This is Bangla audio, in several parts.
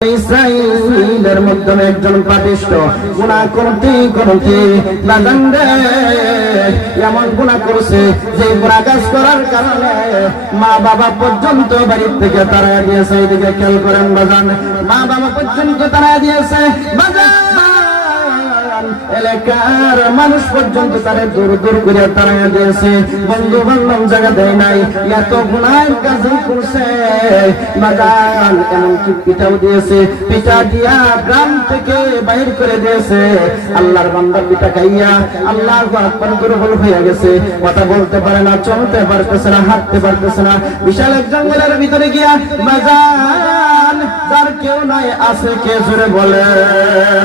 ইসরাইলের মাধ্যমে একজন পাপিষ্ট গুণা করতে করতে বাগান রে এমন গুণা করছে যে গুণা কাজ করার কারণে মা বাবা পর্যন্ত বাড়ির থেকে তারা দিয়েছে। এদিকে খেয়াল করেন, বাজান। মা বাবা পর্যন্ত তারা দিয়েছে। বাজান! এলাকার মানুষ পর্যন্ত তারা দূর দূর করে তারা দিয়েছে। বন্ধু বান্ধব জায়গা দেয় নাই। এত গুণার কাজ করছে। বাগান এমনকি পিঠাও দিয়েছে। পিঠা দিয়া গ্রাম থেকে বাইর করে দিয়েছে। আল্লাহর বান্দার পিঠা খাইয়া আল্লাহ আকবার দুর্বল হয়ে গেছে। কথা বলতে পারে না, চলতে পারতেছে না, হাঁটতে পারতেছে না। বিশাল এক জঙ্গলের ভিতরে গিয়া বাজান তার কেউ নাই, আছে কে জোরে বলেন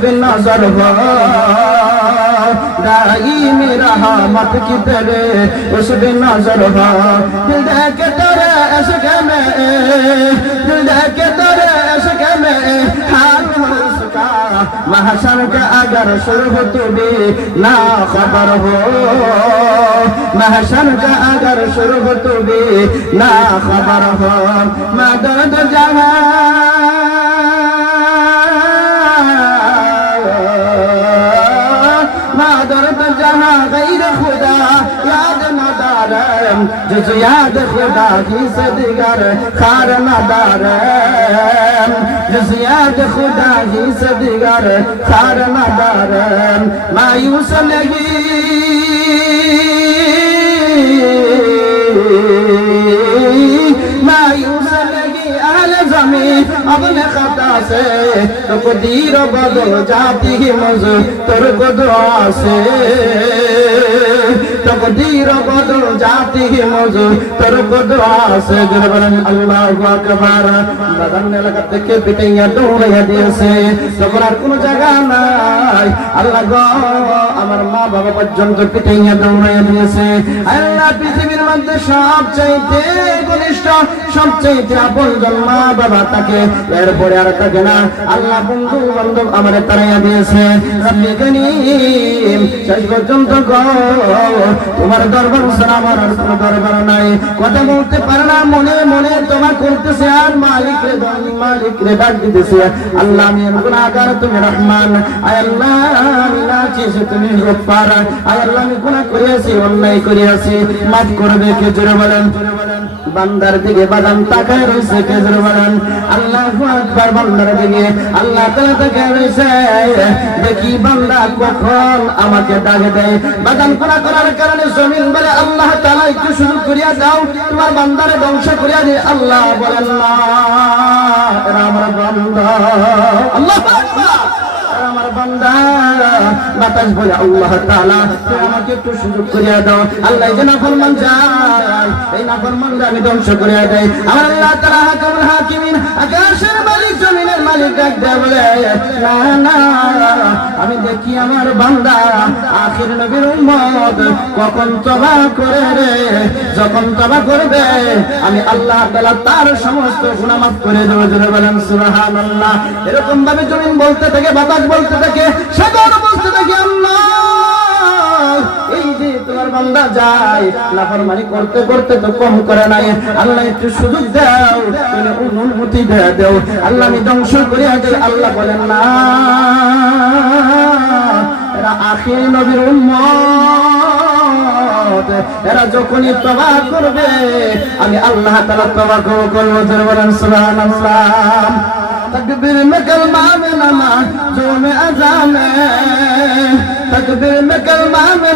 جانب نظر دائی میرا حامت کی تیرے اس بے نظر ہا دل دے کے تیرے اس کے میں دل دے کے تیرے اس کے میں ہاتھ محشر کا اگر صلح تو بھی لا خبر ہو محشر کا اگر صلح تو بھی لا خبر ہو مدد جہاں دارم جز یاد خدا کی سے دیگر خار ندارم جز یاد خدا کی سے دیگر خار ندارم مایوس لگی مایوس لگی اہل زمین اپنے خطا سے تقدیر بدل جاتی ہی مزدور کو دعا سے তকদির বদল জাতি মজু, তোর বদল আছে গরবান আল্লাহু আকবার। বাগান এলাকা থেকে পিটাইয়া দৌড়াইয়া দিয়েছে, তখন আর কোনো জায়গা নাই। আল্লাহ গো, আমার মা বাবা পর্যন্ত পিটাইয়া দৌড়াইয়া দিয়েছে। আল্লাহ পৃথিবীর মধ্যে সবচাইতে ঘনিষ্ঠ, সবচাইতে আপনজন মা বাবা তাকে, এরপরে আর থাকে না, আল্লাহ বন্ধু বান্ধব আমার তারাইয়া দিয়েছে। শেষ পর্যন্ত গো তোমার দরবার ছাড়া আর কোনো দরবার নাই। কথা বলতে পারে না, মনে মনে তোমার করতেছে আর মালিক রে মালিক রে ডাক দিতেছে। আল্লাহ, আমি গুনাহগার, তুমি রহমান। আয় আল্লাহ আল্লাহ নাচিছি তুমি গফফার আয় আল্লাহ, আমি গুনাহ করিয়াছি, অন্যায় করিয়াছি। মাফ করবে কে, জোরে বলেন। বান্দার দিকে বাদাম তাকায় রয়েছে কে জোরে বলেন আল্লাহু আকবার বান্দার দিকে। আল্লাহ তাআলা তাকায় রয়েছে দেখি বান্দা কখন আমাকে ডাকে দেয়। বাদাম করা করার কারণে জমিন বলে আল্লাহ তাআলা একটু সুযোগ করিয়া দাও। তোমার বান্দারে ধ্বংস করিয়া দিয়ে আল্লাহ বলেন এরা আমার বান্দা। আল্লাহু আমার বান্দা। বাতাস আল্লাহ আমাকে একটু সুযোগ করিয়া দাও। আল্লাহ যে এই আমি ধ্বংস করিয়া দেয় আল্লাহ হাকিমিন আকাশের মালিক, জমিনের মালিক ডাক না না, আমি দেখি আমার বান্দা আখির নবীর উম্মত। কখন তবা করে রে? যখন তবা করবে, আমি আল্লাহ তাআলা তার সমস্ত গুনাহ মাফ করে দেব। জোরে বলেন সুবহানাল্লাহ। এরকম ভাবে জমিন বলতে থাকে, বাতাস বলতে থাকে, সাগর কাছে দেখি আল্লাহ, এই যে তোমার বান্দা যায়, নাফরমানি করতে করতে তো কম করে নাই। আল্লাহ একটু সুযোগ দাও, তুমি অনুমতি দাও। আল্লাহ আমি ধ্বংস করিয়া দেয় আল্লাহ বলেন, না, এরা আখি নবীর উম্মত। এরা যখনই তবা করবে, আমি আল্লাহ তারা তবা করব করব বলেন সুলান তকবীর মেকল মামে নামা জোমে আজামে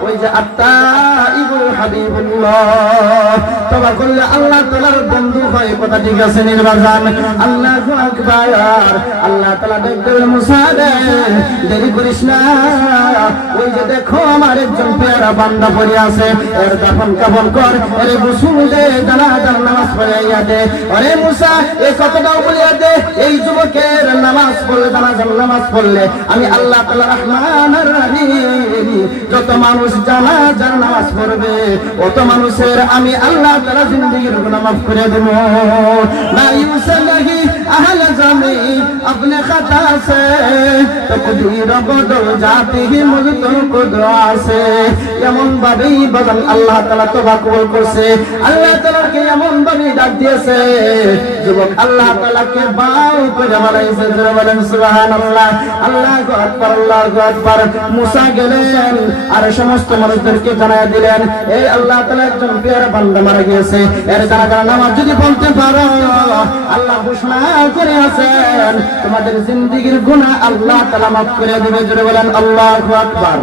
ওই যে আত্মা পড়ে আছে। এর গোসল দে জানাজার নামাজ পড়াইয়া দে। আরে মুসা এই কথাটাও যুবকের নামাজ পড়লে জানাজার নামাজ পড়লে আমি আল্লাহ তাআলা রহমান আর রহিম। যত মানুষ জানাজার নামাজ পড়বে অত মানুষের আমি আল্লাহ তারা জিন্দগির গুণা মাফ করে দেব। না ইউসাল্লাহি আহল अपने खता से तकदीर बदल जाती ही मुझतुर को दुआ से এমন ভাবেই বদল আল্লাহ তাআলা তওবা কবুল করছে আল্লাহ তাআলাকে এমন ভাবে ডাক দিয়েছে যুবক আল্লাহ তাআলাকে বাউ করে বানাইছে জোরে বলেন সুবহানাল্লাহ আল্লাহু আকবার আল্লাহু আকবার মুসা গেলেন আর সমস্ত মানুষদেরকে জানায় দিলেন এই আল্লাহ তাআলা একজন পেয়ারা বান্দা মারা গিয়েছে এর যারা যারা নামাজ যদি বলতে পারো আল্লাহ ঘোষণা করে আছেন তোমাদের জিন্দিগির গুণা আল্লাহ তালা মাফ করে দেবে। জোরে বলেন আল্লাহ আকবার।